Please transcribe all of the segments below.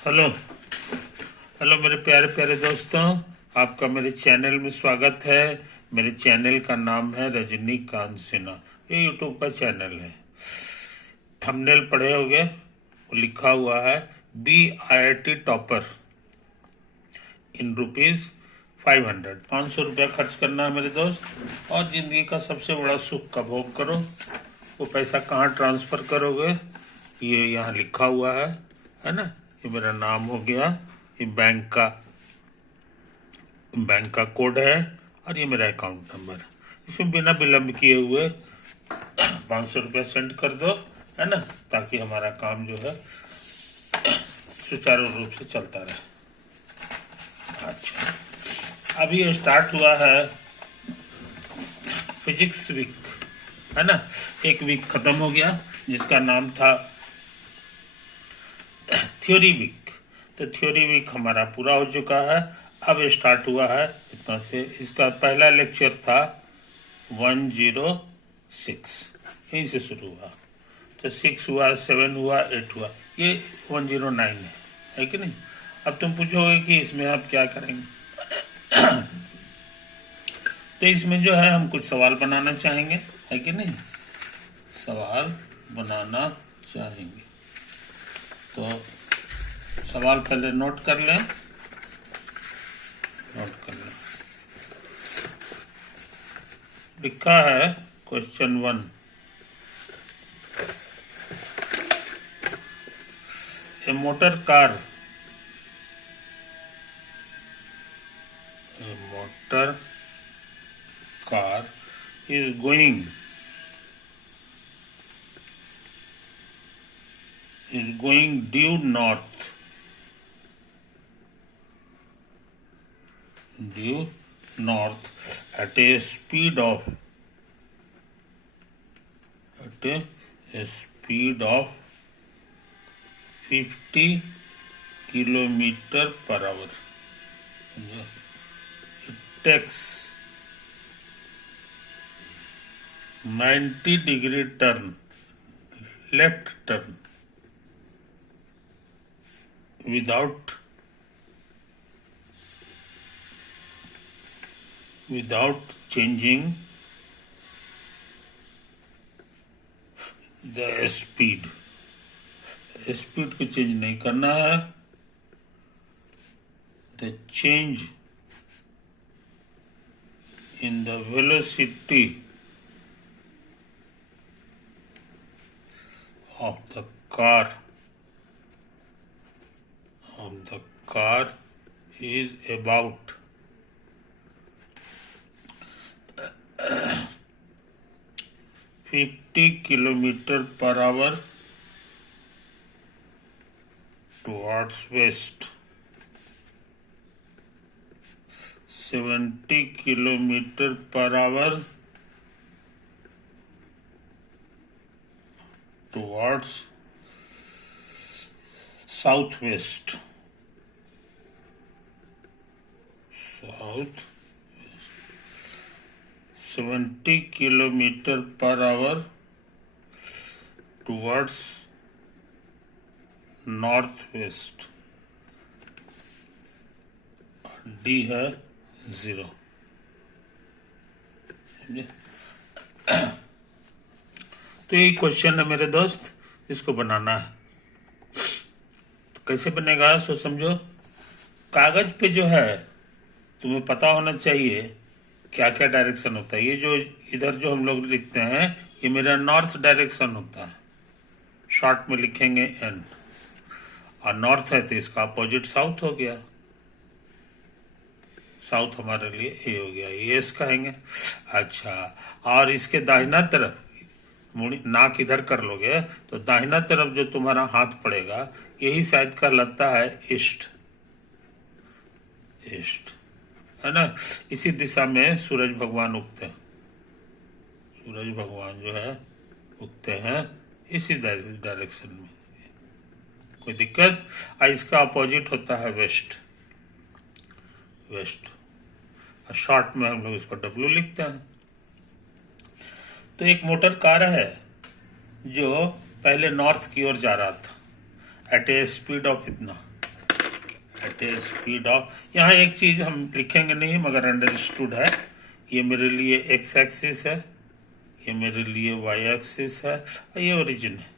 Hello hello मेरे प्यारे प्यारे दोस्तों, आपका मेरे चैनल में स्वागत है। मेरे चैनल का नाम है रजनीकांत सिन्हा। ये यूट्यूब का चैनल है। थंबनेल पढ़े होंगे, वो लिखा हुआ है BIT टॉपर इन ₹500। 500 रुपया खर्च करना है मेरे दोस्त, और जिंदगी का सबसे बड़ा सुख का भोग करो। वो पैसा कहाँ ट्रांसफर करोगे, ये यहाँ लिखा हुआ है ना। ये मेरा नाम हो गया, ये बैंक का कोड है, और ये मेरा अकाउंट नंबर है। इसमें बिना विलम्ब किए हुए 500 रुपया सेंड कर दो, है ना, ताकि हमारा काम जो है सुचारू रूप से चलता रहे। अच्छा, अभी ये स्टार्ट हुआ है फिजिक्स वीक, है ना। एक वीक खत्म हो गया जिसका नाम था थ्योरी वीक। तो थ्योरी वीक हमारा पूरा हो चुका है। अब स्टार्ट हुआ है इतना से, इसका पहला लेक्चर था 106, यहीं से शुरू हुआ। तो 6 हुआ, 7 हुआ, 8 हुआ, ये 109 है कि नहीं। अब तुम पूछोगे कि इसमें आप क्या करेंगे। तो इसमें जो है हम कुछ सवाल बनाना चाहेंगे, है कि नहीं। सवाल बनाना चाहेंगे तो सवाल पहले नोट कर लें। लिखा है question 1, A motor car is going due north at a speed of 50 kilometer per hour. It takes 90-degree left turn without changing the speed को चेंज नहीं करना है। The change in the velocity of the car is about 50 kilometer per hour towards west, 70 kilometer per hour towards southwest. 70 kilometer per hour towards northwest. D है 0। तो ये question है मेरे दोस्त, इसको बनाना है। तो कैसे बनेगा सो समझो। कागज पे जो है तुम्हें पता होना चाहिए क्या क्या डायरेक्शन होता है। ये जो इधर जो हम लोग लिखते हैं, ये मेरा नॉर्थ डायरेक्शन होता है, शॉर्ट में लिखेंगे N। और नॉर्थ है तो इसका अपोजिट साउथ हो गया। साउथ हमारे लिए ए हो गया, ये एस कहेंगे। अच्छा, और इसके दाहिना तरफ नाक इधर कर लोगे तो दाहिना तरफ जो तुम्हारा हाथ पड़ेगा यही शायद कहलाता है ईस्ट, है ना। इसी दिशा में सूरज भगवान उगते हैं। सूरज भगवान जो है उगते हैं इसी डायरेक्शन में। कोई दिक्कत। इसका अपोजिट होता है वेस्ट। शॉर्ट में हम लोग इसको W लिखते हैं। तो एक मोटर कार है जो पहले नॉर्थ की ओर जा रहा था एट ए स्पीड ऑफ इतना एट ए स्पीड ऑफ, यहाँ एक चीज हम लिखेंगे नहीं मगर अंडरस्टूड है, ये मेरे लिए एक्स एक्सिस है, ये मेरे लिए वाई एक्सिस है, ये ओरिजिन है।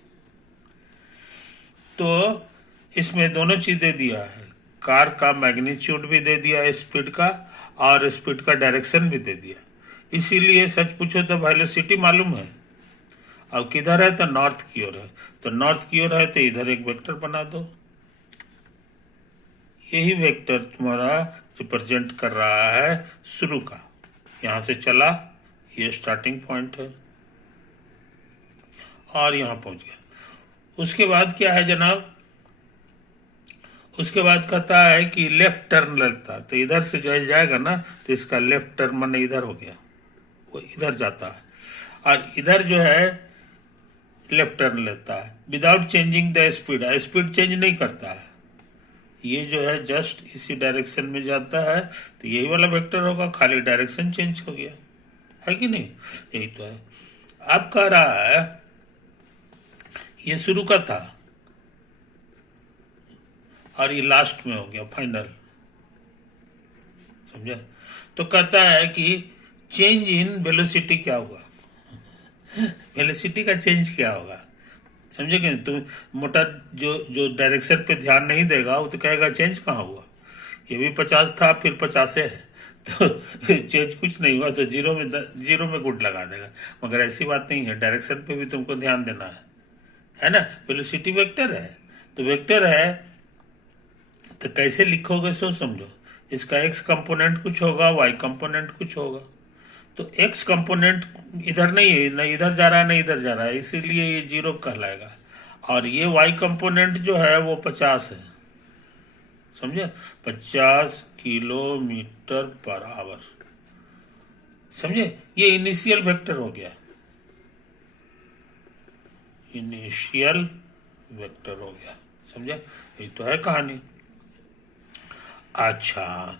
तो इसमें दोनों चीज दे दिया है, कार का मैग्नीट्यूड भी दे दिया स्पीड का और स्पीड का डायरेक्शन भी दे दिया। इसीलिए सच पूछो तो वेलोसिटी मालूम है। अब किधर है तो नॉर्थ की ओर है, तो नॉर्थ की ओर है तो इधर एक वेक्टर बना दो। यही वेक्टर तुम्हारा रिप्रेजेंट कर रहा है शुरू का, यहां से चला, ये स्टार्टिंग पॉइंट है और यहां पहुंच गया। उसके बाद क्या है जनाब, उसके बाद कहता है कि लेफ्ट टर्न लेता, तो इधर से जो जाएगा ना तो इसका लेफ्ट टर्न मन इधर हो गया, वो इधर जाता है, और इधर जो है लेफ्ट टर्न लेता है without changing the speed, speed change नहीं करता है, ये जो है जस्ट इसी डायरेक्शन में जाता है, तो यही वाला वेक्टर होगा, खाली डायरेक्शन चेंज हो गया है कि नहीं, यही तो है। अब कह रहा है ये शुरू का था और ये लास्ट में हो गया फाइनल, समझा। तो कहता है कि चेंज इन वेलोसिटी क्या होगा, वेलोसिटी का चेंज क्या होगा, समझे कि तुम मोटा जो डायरेक्शन पे ध्यान नहीं देगा वो तो कहेगा चेंज कहाँ हुआ, ये भी 50 था फिर 50 है, तो चेंज कुछ नहीं हुआ, तो जीरो में गुड लगा देगा। मगर ऐसी बात नहीं है, डायरेक्शन पे भी तुमको ध्यान देना है ना। वेलोसिटी वेक्टर है, तो वेक्टर है तो कैसे लिखोगे सो समझो, इसका एक्स कंपोनेंट कुछ होगा, वाई कंपोनेंट कुछ होगा। तो एक्स कंपोनेंट इधर नहीं है, न इधर जा रहा है न इधर जा रहा है, इसीलिए ये 0 कहलाएगा। और ये वाई कंपोनेंट जो है वो 50 है, समझे, 50 किलोमीटर पर आवर, समझे। ये इनिशियल वेक्टर हो गया, इनिशियल वेक्टर हो गया, समझे, ये तो है कहानी। अच्छा,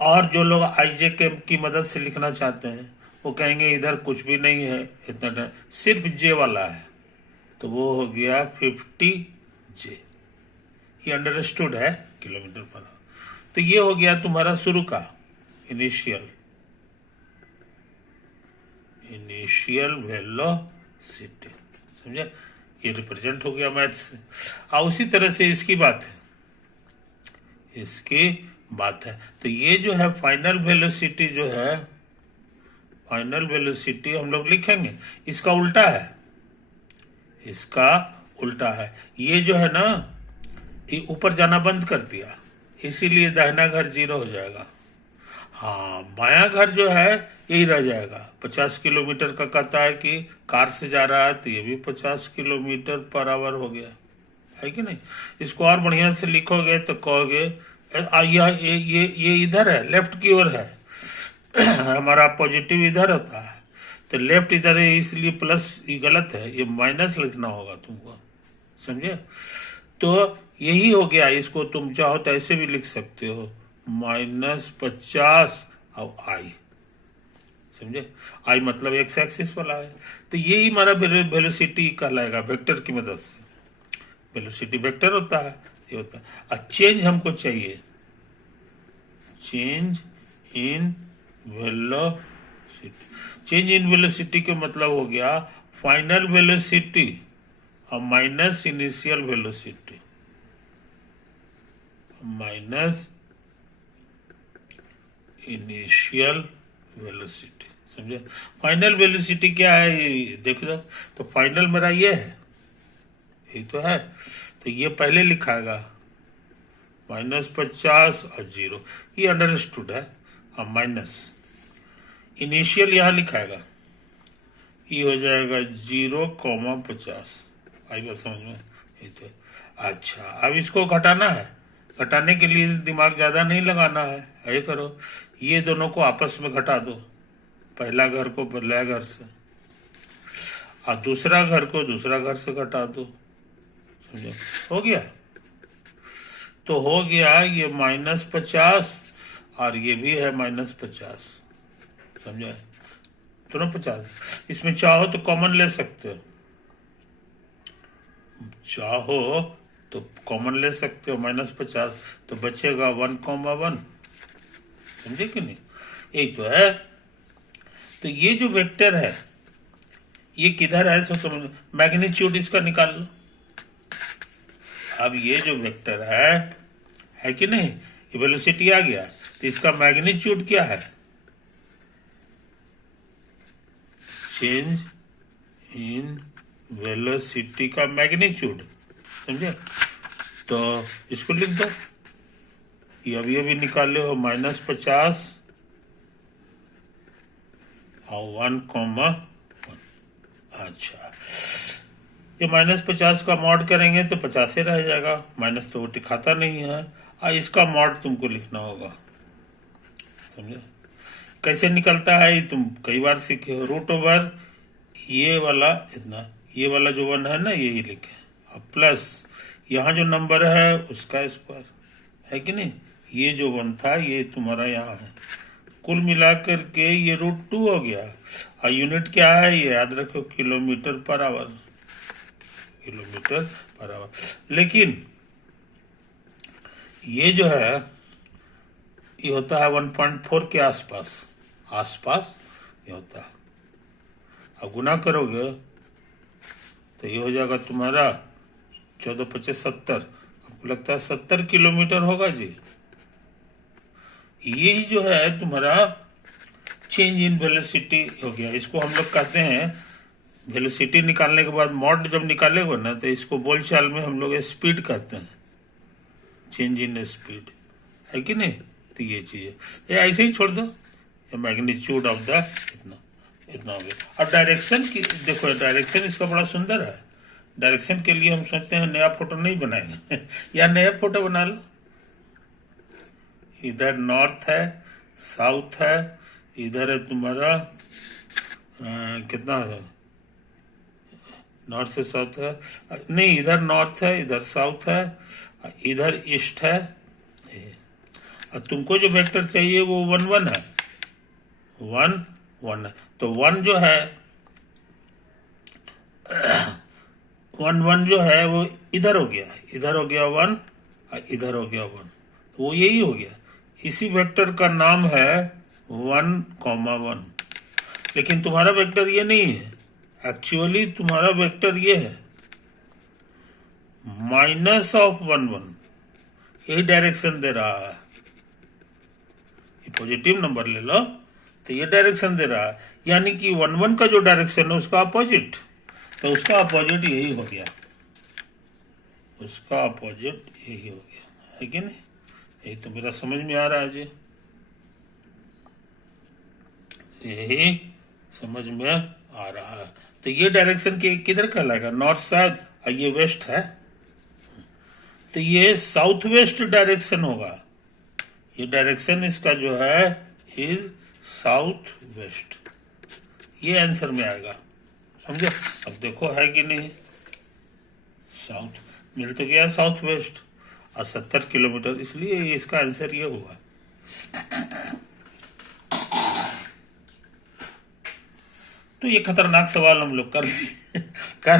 और जो लोग आईजे की मदद से लिखना चाहते हैं वो कहेंगे इधर कुछ भी नहीं है, इतना सिर्फ जे वाला है, तो वो हो गया 50 जे, ये अंडरस्टूड है किलोमीटर पर। तो ये हो गया तुम्हारा शुरू का इनिशियल वेलोसिटी, समझे, ये रिप्रेजेंट हो गया मैथ से। और उसी तरह से इसकी बात है, इसकी बात है। तो ये जो है फाइनल वेलोसिटी जो है, फाइनल वेलोसिटी हम लोग लिखेंगे, इसका उल्टा है, इसका उल्टा है। ये जो है ना ये ऊपर जाना बंद कर दिया, इसीलिए दाहिना घर 0 हो जाएगा। हाँ, बायां घर जो है यही रह जाएगा। 50 किलोमीटर का कहता है कि कार से जा रहा है, तो ये भी 50 किलोमीटर पर आवर हो गया, है कि नहीं। इसको और बढ़िया से लिखोगे तो कहोगे ये इधर है, लेफ्ट की ओर है, हमारा पॉजिटिव इधर होता है, तो लेफ्ट इधर है इसलिए प्लस, ये गलत है, ये माइनस लिखना होगा तुमको, समझे। तो यही हो गया, इसको तुम चाहो तो ऐसे भी लिख सकते हो, -50 और आई, समझे, आई मतलब एक्स एक्सिस वाला है। तो यही हमारा वेलोसिटी कहलाएगा वेक्टर की मदद से, वेलोसिटी वेक्टर होता है, ये होता है। और चेंज हमको चाहिए, change in velocity, change in velocity के मतलब हो गया फाइनल वेलोसिटी और minus initial velocity, minus initial velocity, समझे। फाइनल वेलोसिटी क्या है ये देख लो, तो फाइनल मेरा ये है, यही तो है, तो ये पहले लिखाएगा -50 और 0, ये अंडरस्टूड है। और माइनस इनिशियल यहाँ लिखाएगा, ये हो जाएगा 0,50, आई बात समझ में, ये तो। अच्छा, अब इसको घटाना है, घटाने के लिए दिमाग ज्यादा नहीं लगाना है, ये करो, ये दोनों को आपस में घटा दो, पहला घर को पहला घर से और दूसरा घर को दूसरा घर से घटा दो, समझे, हो गया। तो हो गया ये -50 और ये भी है -50, समझे, दोनों 50। इसमें चाहो तो कॉमन ले सकते हो, चाहो तो कॉमन ले सकते हो -50, तो बचेगा 1,1। समझे कि नहीं? यही तो है। तो ये जो वेक्टर है ये किधर है, सब समझ। मैग्नीट्यूड इसका निकाल लो। अब ये जो वेक्टर है कि नहीं, ये वेलोसिटी आ गया, तो इसका मैग्नीट्यूड क्या है? चेंज इन वेलोसिटी का मैग्नीट्यूड। समझे? तो इसको लिख दो, ये अभी निकाले हो -50 और 1,1। अच्छा, ये -50 का मॉड करेंगे तो 50 ही रह जाएगा, माइनस तो वो दिखाता नहीं है। इसका मॉड तुमको लिखना होगा। समझे? कैसे निकलता है ये तुम कई बार सीखे हो। √ओवर ये वाला इतना, ये वाला जो 1 है ना, यही लिखे, अब प्लस यहाँ जो नंबर है उसका स्क्वायर, है कि नहीं? ये जो 1 था ये तुम्हारा यहाँ है, कुल मिलाकर के ये √2 हो गया। और यूनिट क्या है ये याद रखो, kilometre per hour. Kilometre per hour. लेकिन ये जो है ये होता है 1.4 के आसपास ये होता है। अब गुना करोगे तो ये हो जाएगा तुम्हारा 14×5 = 70। आपको लगता है 70 किलोमीटर होगा जी? यही जो है तुम्हारा चेंज इन वेलोसिटी हो गया। इसको हम लोग कहते हैं, वेलोसिटी निकालने के बाद मॉड जब निकालेगा ना, तो इसको बोलचाल में हम लोग स्पीड कहते हैं, चेंज इन स्पीड, है कि नहीं? तो ये चीज है, ये ऐसे ही छोड़ दो। ये मैग्नीट्यूड ऑफ द इतना हो गया। और डायरेक्शन की देखो, डायरेक्शन इसका बड़ा सुंदर है। डायरेक्शन के लिए हम सोचते हैं नया फोटो नहीं बनाएंगे या नया फोटो बना लो। इधर नॉर्थ है, साउथ है, इधर है तुम्हारा कितना है, नॉर्थ से साउथ है, नहीं इधर नॉर्थ है, इधर साउथ है, इधर ईस्ट है। और तुमको जो वेक्टर चाहिए वो 1 1 है, 1 1 है। तो 1 जो है 1 1 जो है वो इधर हो गया, इधर हो गया 1 और इधर हो गया 1, तो वो यही हो गया। इसी वेक्टर का नाम है 1,1। लेकिन तुम्हारा वेक्टर ये नहीं है, एक्चुअली तुम्हारा वेक्टर ये है -1 यही डायरेक्शन दे रहा है। पॉजिटिव नंबर ले लो तो ये डायरेक्शन दे रहा है, यानी कि 1 1 का जो डायरेक्शन है उसका अपोजिट, तो उसका अपोजिट यही हो गया, उसका अपोजिट यही हो गया, है कि नहीं? यही तो मेरा समझ में आ रहा है जी, यही समझ में आ रहा है। तो ये डायरेक्शन के किधर कहलाएगा? नॉर्थ साउथ, और ये वेस्ट है, तो ये साउथ वेस्ट डायरेक्शन होगा। ये डायरेक्शन इसका जो है इज साउथ वेस्ट, ये आंसर में आएगा। समझो? अब देखो है कि नहीं, साउथ मिल तो गया, साउथ वेस्ट और 70 किलोमीटर, इसलिए इसका आंसर ये हुआ। तो ये खतरनाक सवाल हम लोग कर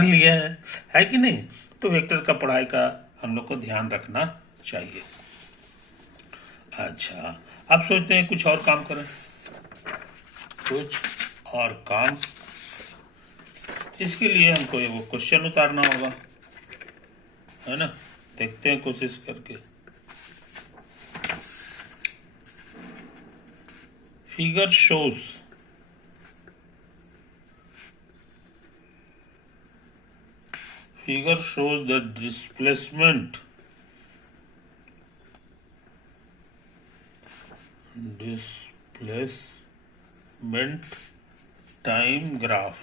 लिए हैं, है कि नहीं? तो वेक्टर का पढ़ाई का हम लोग को ध्यान रखना चाहिए। अच्छा, आप सोचते हैं कुछ और काम करें, कुछ और काम, इसके लिए हमको वो क्वेश्चन उतारना होगा, है ना? देखते हैं कोशिश करके। Figure shows the displacement time graph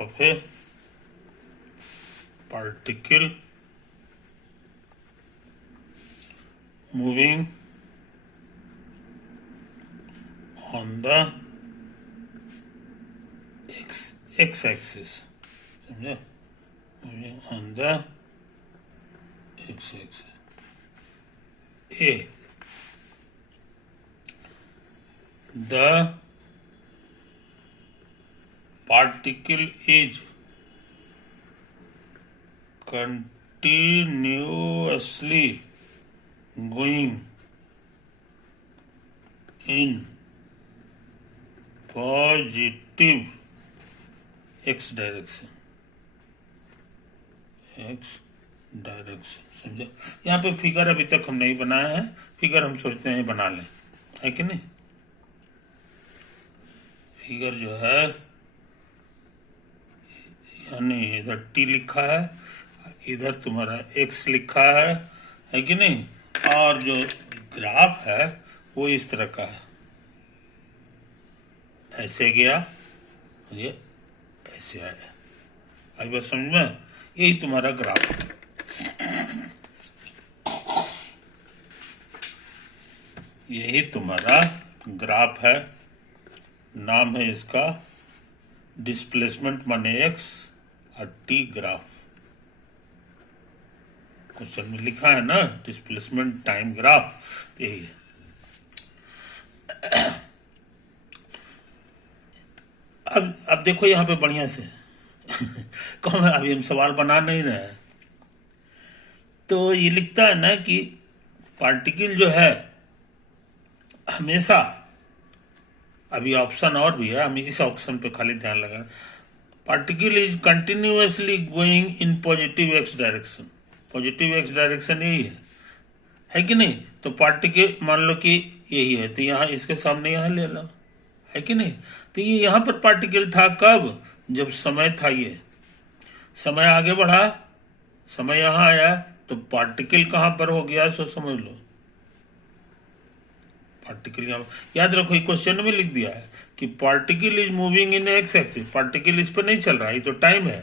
of a particle moving on the x-axis, समझे? Moving on the x-axis. A, the particle is continuously going in positive x direction, समझे। यहाँ पे फिगर अभी तक हम नहीं बनाया है, फिगर हम सोचते हैं बना लें, है कि नहीं। फिगर जो है यानी इधर टी लिखा है, इधर तुम्हारा एक्स लिखा है कि नहीं, और जो ग्राफ है वो इस तरह का है, ऐसे गया, ये ऐसे आया। आई बात समझ में, यही तुम्हारा ग्राफ है। यही तुम्हारा ग्राफ है, नाम है इसका डिस्प्लेसमेंट माने एक्स और टी ग्राफ। क्वेश्चन में लिखा है ना डिस्प्लेसमेंट टाइम ग्राफ, यही है। अब देखो यहाँ पे बढ़िया से कौन है, अभी हम सवाल बना नहीं रहे हैं, तो ये लिखता है ना कि पार्टिकल जो है हमेशा, अभी ऑप्शन और भी है, हम इस ऑप्शन पे खाली ध्यान लगा, particle is continuously going in positive x direction. Positive x direction यही है कि नहीं। तो पार्टिकल मान लो कि यही है, तो यहाँ इसके सामने यहाँ ले लो, है कि नहीं। तो ये यहाँ पर पार्टिकल था कब, जब समय था, ये समय आगे बढ़ा, समय यहाँ आया, तो पार्टिकल कहाँ पर हो गया, सो समझ लो। पार्टिकल यहाँ याद रखो, ये क्वेश्चन में लिख दिया है कि particle is moving in x axis. Particle इस पर नहीं चल रहा है, ये तो टाइम है,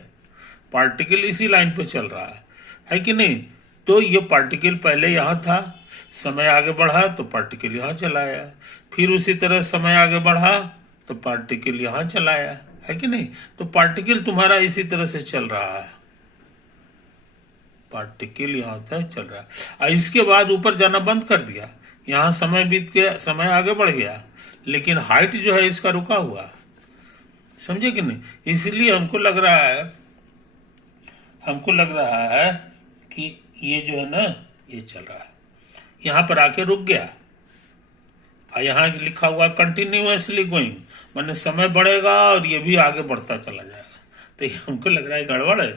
पार्टिकल इसी लाइन पे चल रहा है कि नहीं। तो ये पार्टिकल पहले यहाँ था, समय आगे बढ़ा तो पार्टिकल यहाँ चला आया, फिर उसी तरह समय आगे बढ़ा तो पार्टिकल यहाँ चला आया, है कि नहीं। तो पार्टिकल तुम्हारा इसी तरह से चल रहा है, पार्टिकल यहाँ तक चल रहा है, और इसके बाद ऊपर जाना बंद कर दिया, यहाँ समय बीत गया, समय आगे बढ़ गया, लेकिन हाइट जो है इसका रुका हुआ, समझे कि नहीं। इसलिए हमको लग रहा है कि ये जो है ना ये चल रहा है, यहाँ पर आके रुक गया, और यहाँ लिखा हुआ कंटिन्यूअसली गोइंग, माने समय बढ़ेगा और ये भी आगे बढ़ता चला जाएगा। तो ये हमको लग रहा है गड़बड़ है,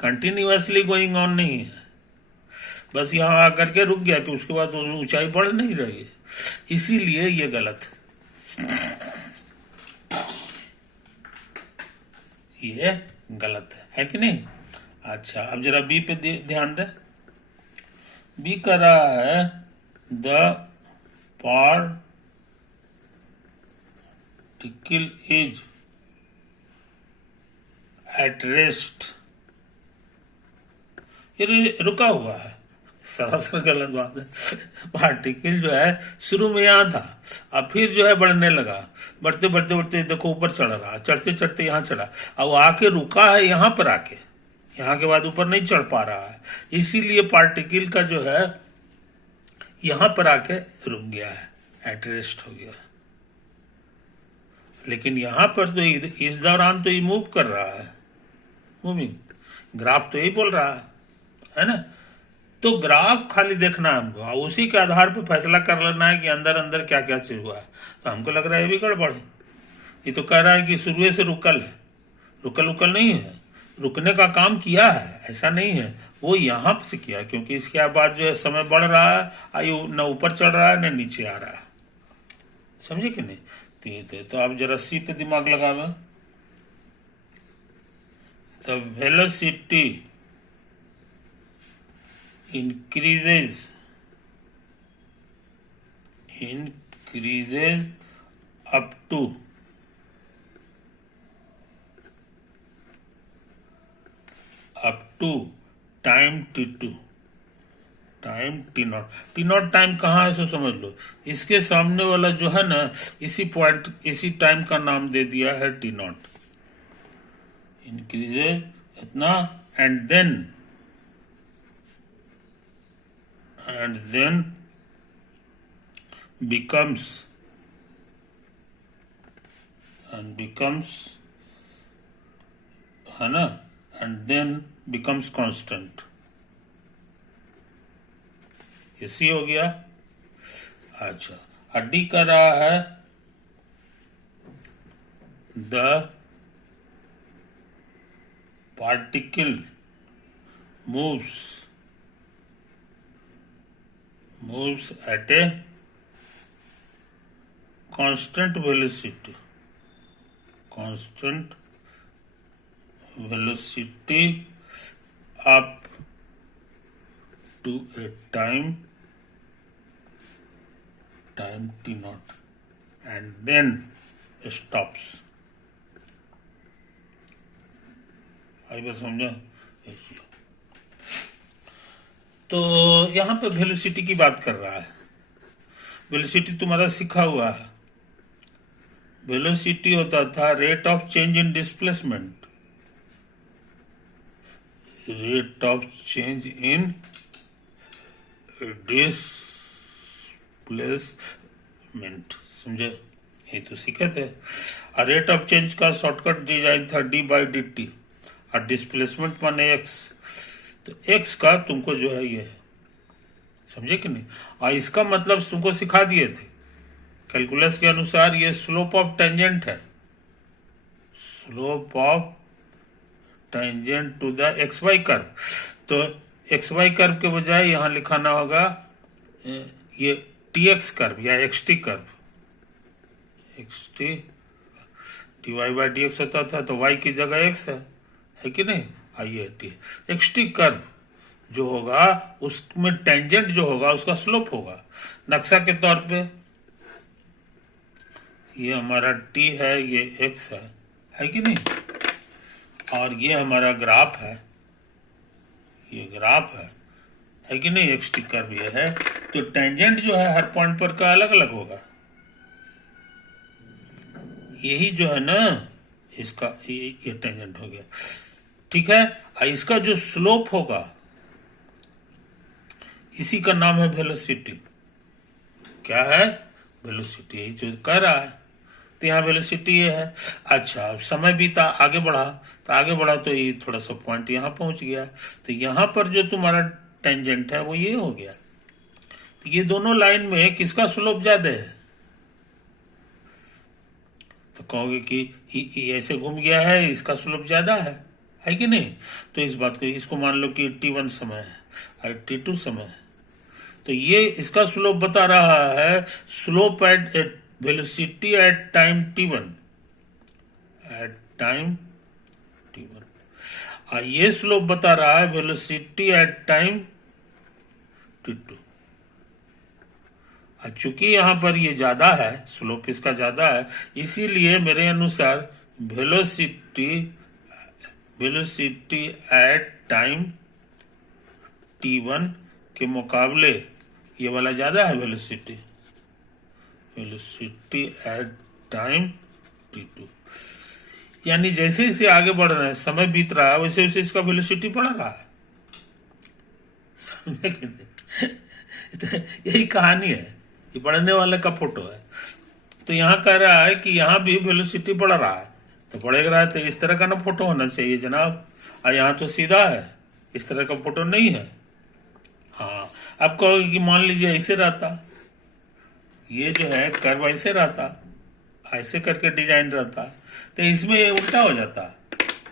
कंटिन्यूअसली गोइंग ऑन नहीं है, बस यहाँ आकर के रुक गया कि उसके बाद ऊंचाई बढ़ नहीं रही है, इसीलिए ये गलत है, ये गलत है कि नहीं। अच्छा, अब जरा बी पे ध्यान दे। बी कर रहा है the particle is at rest, ये रुका हुआ है, सरासर गलत बात है। पार्टिकल जो है शुरू में यहाँ था, अब फिर जो है बढ़ने लगा, बढ़ते बढ़ते बढ़ते देखो ऊपर चढ़ रहा, चढ़ते चढ़ते यहाँ चढ़ा, अब आके रुका है यहाँ पर आके, यहाँ के बाद ऊपर नहीं चढ़ पा रहा है, इसीलिए पार्टिकल का जो है यहाँ पर आके रुक गया है, एट रेस्ट हो गया। लेकिन यहाँ पर तो इस दौरान तो ये मूव कर रहा है, मूविंग, ग्राफ तो यही बोल रहा है ना। तो ग्राफ खाली देखना है हमको, उसी के आधार पर फैसला कर लेना है कि अंदर अंदर क्या क्या चीज हुआ है। तो हमको लग रहा है ये भी गड़बड़ है, ये तो कह रहा है कि शुरू से रुकल है, रुकल उकल नहीं है, रुकने का काम किया है, ऐसा नहीं है, वो यहाँ से किया, क्योंकि इसके बाद जो है समय बढ़ रहा है, आयु न ऊपर चढ़ रहा है न नीचे आ रहा है, समझे कि नहीं। तो आप जरा सी पे दिमाग लगावे। The velocity increases up to time t2, time t0। t0 time कहाँ है सो समझ लो, इसके सामने वाला जो है ना, इसी पॉइंट इसी टाइम का नाम दे दिया है t0, इंक्रीजेज इतना, एंड then becomes है ना, एंड देन बिकम्स कांस्टेंट। ये सी हो गया। अच्छा, डी कर रहा है the particle moves at a constant velocity up to a time t naught and then stops। आई बात समझा? तो यहाँ पे वेलोसिटी की बात कर रहा है। वेलोसिटी तुम्हारा सीखा हुआ है। वेलोसिटी होता था rate of change in displacement, rate of change in displacement, समझे? ये तो सीखे थे। रेट ऑफ चेंज का शॉर्टकट डिजाइन था डी बाई डी टी, और डिस्प्लेसमेंट माने एक्स। तो एक्स का तुमको जो है ये है, समझे कि नहीं? और इसका मतलब तुमको सिखा दिए थे कैलकुलस के अनुसार, ये स्लोप ऑफ टेंजेंट है, slope of tangent to the X Y curve. तो एक्स वाई कर्व के बजाय यहां लिखाना होगा ये टी एक्स कर्व या X T curve. X T D Y by D X होता था, तो वाई की जगह एक्स है कि नहीं? आइए टी एक्स टी कर्व जो होगा उसमें टेंजेंट जो होगा उसका स्लोप होगा। नक्शा के तौर पे ये हमारा टी है, ये एक्स है कि नहीं? और ये हमारा ग्राफ है, ये ग्राफ है कि नहीं? एक्स टी कर्व ये है। तो टेंजेंट जो है हर पॉइंट पर का अलग अलग होगा। यही जो है ना इसका ये टेंजेंट हो गया, ठीक है? इसका जो स्लोप होगा इसी का नाम है वेलोसिटी। क्या है? वेलोसिटी। यही जो कह रहा है, तो यहाँ वेलोसिटी ये है। अच्छा, अब समय बीता, आगे बढ़ा तो ये थोड़ा सा पॉइंट यहाँ पहुंच गया, तो यहाँ पर जो तुम्हारा टेंजेंट है वो ये हो गया। तो ये दोनों लाइन में किसका स्लोप ज्यादा है? तो कहोगे कि ऐसे घूम गया है, इसका स्लोप ज्यादा है कि नहीं? तो इस बात को, इसको मान लो कि t1 समय है और t2 समय है, तो ये इसका स्लोप बता रहा है, slope eight velocity at time t1, और ये स्लोप बता रहा है वेलोसिटी एट टाइम t2। चूंकि यहां पर ये ज्यादा है, स्लोप इसका ज्यादा है, इसीलिए मेरे अनुसार वेलोसिटी एट टाइम t1 के मुकाबले ये वाला ज्यादा है। वेलोसिटी एट टाइम t2, यानी जैसे जैसे आगे बढ़ रहे हैं, समय बीत रहा है, वैसे वैसे इसका वेलोसिटी बढ़ रहा है। समझे कि नहीं? यही कहानी है, ये बढ़ने वाले का फोटो है। तो यहाँ कह रहा है कि यहाँ भी वेलोसिटी बढ़ रहा है, तो बढ़ेगा तो इस तरह का ना फोटो होना चाहिए जनाब। और यहाँ तो सीधा है, इस तरह का फोटो नहीं है। हाँ, अब कहोगे कि मान लीजिए ऐसे रहता, ये जो है कर्व ऐसे रहता, ऐसे करके डिजाइन रहता, तो इसमें ये उल्टा हो जाता।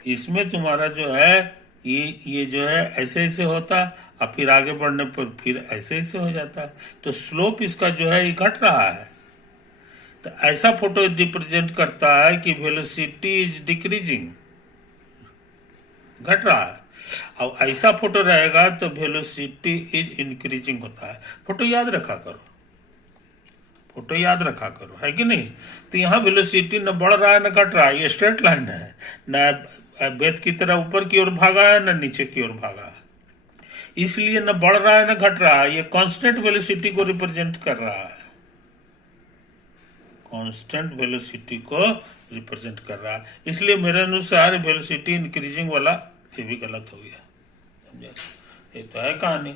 इसमें तुम्हारा जो है ये जो है ऐसे ऐसे होता, और फिर आगे बढ़ने पर फिर ऐसे ऐसे हो जाता। तो स्लोप इसका जो है ये घट रहा है। तो ऐसा फोटो रिप्रेजेंट करता है कि वेलोसिटी इज डिक्रीजिंग, घट रहा है। अब ऐसा फोटो रहेगा तो वेलोसिटी इज इंक्रीजिंग होता है। फोटो याद रखा करो, है कि नहीं? तो यहाँ वेलोसिटी न बढ़ रहा है न घट रहा है, ये स्ट्रेट लाइन है, न बेत की तरह ऊपर की ओर भागा है न नीचे की ओर भागा है, इसलिए न बढ़ रहा है न घट रहा है। ये कांस्टेंट वेलोसिटी को रिप्रेजेंट कर रहा है, कांस्टेंट वेलोसिटी को रिप्रेजेंट कर रहा है। इसलिए मेरे अनुसार वेलोसिटी इंक्रीजिंग वाला ये भी गलत हो गया, समझे? ये तो है कहानी।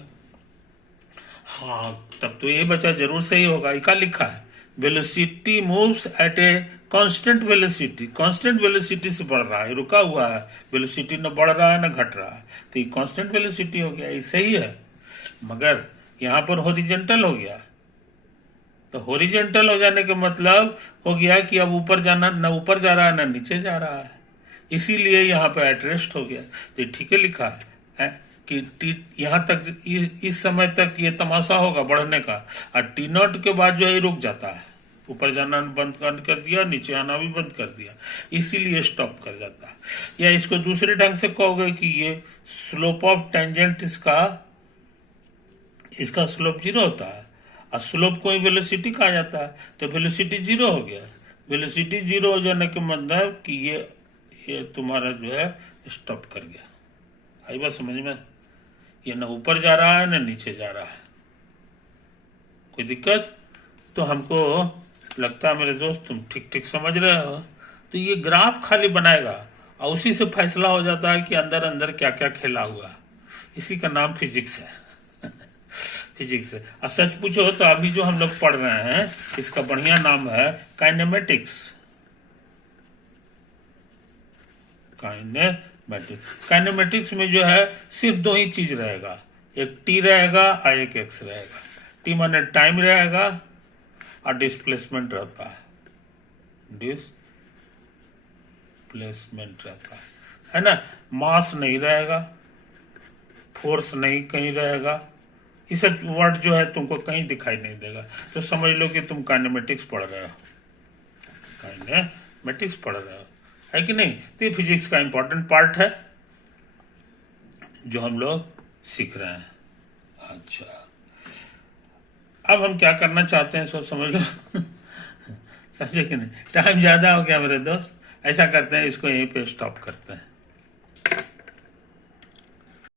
हाँ, तब तो ये बचा जरूर सही होगा। इका लिखा है velocity moves eight a constant velocity से बढ़ रहा है, रुका हुआ है, वेलोसिटी न बढ़ रहा है न घट रहा है, तो ये कांस्टेंट वेलोसिटी हो गया, ये सही है। मगर यहाँ पर हॉरिजॉन्टल हो गया, तो हॉरिजॉन्टल हो जाने का मतलब हो गया कि अब ऊपर जाना, न ऊपर जा रहा है न नीचे जा रहा है, इसीलिए यहाँ पे एट रेस्ट हो गया। तो ठीक है लिखा है कि यहाँ तक इस समय तक ये तमाशा होगा बढ़ने का, और टी नॉट के बाद जो है रुक जाता है, ऊपर जाना बंद कर दिया, नीचे आना भी बंद कर दिया, इसीलिए स्टॉप कर जाता है। या इसको दूसरे ढंग से कहोगे कि ये स्लोप ऑफ टेंजेंट इसका स्लोप 0 होता है, और स्लोप को ही वेलोसिटी कहा जाता है, तो वेलोसिटी 0 हो गया। वेलोसिटी 0 हो जाने के मतलब कि ये तुम्हारा जो है स्टॉप कर गया। आई बात समझ में? ये न ऊपर जा रहा है न नीचे जा रहा है, कोई दिक्कत? तो हमको लगता है मेरे दोस्त तुम ठीक ठीक समझ रहे हो। तो ये ग्राफ खाली बनाएगा और उसी से फैसला हो जाता है कि अंदर अंदर क्या क्या खेला हुआ, इसी का नाम फिजिक्स है। फिजिक्स है। और सच पूछो तो अभी जो हम लोग पढ़ रहे हैं इसका बढ़िया नाम है काइनेमेटिक्स। काइनेमेटिक्स में जो है सिर्फ 2 ही चीज रहेगा, एक टी रहेगा और एक एक्स रहेगा। टी माने टाइम रहेगा और डिस्प्लेसमेंट रहता है, डिस्प्लेसमेंट रहता है ना। मास नहीं रहेगा, फोर्स नहीं कहीं रहेगा, ये सब वर्ड जो है तुमको कहीं दिखाई नहीं देगा। तो समझ लो कि तुम काइनेमेटिक्स पढ़ रहे हो, काइनेमेटिक्स पढ़ रहे हो, है कि नहीं? तो ये फिजिक्स का इंपॉर्टेंट पार्ट है जो हम लोग सीख रहे हैं। अच्छा, अब हम क्या करना चाहते हैं सोच समझ लो। समझे कि नहीं? टाइम ज्यादा हो गया मेरे दोस्त, ऐसा करते हैं इसको यहीं पे स्टॉप करते हैं।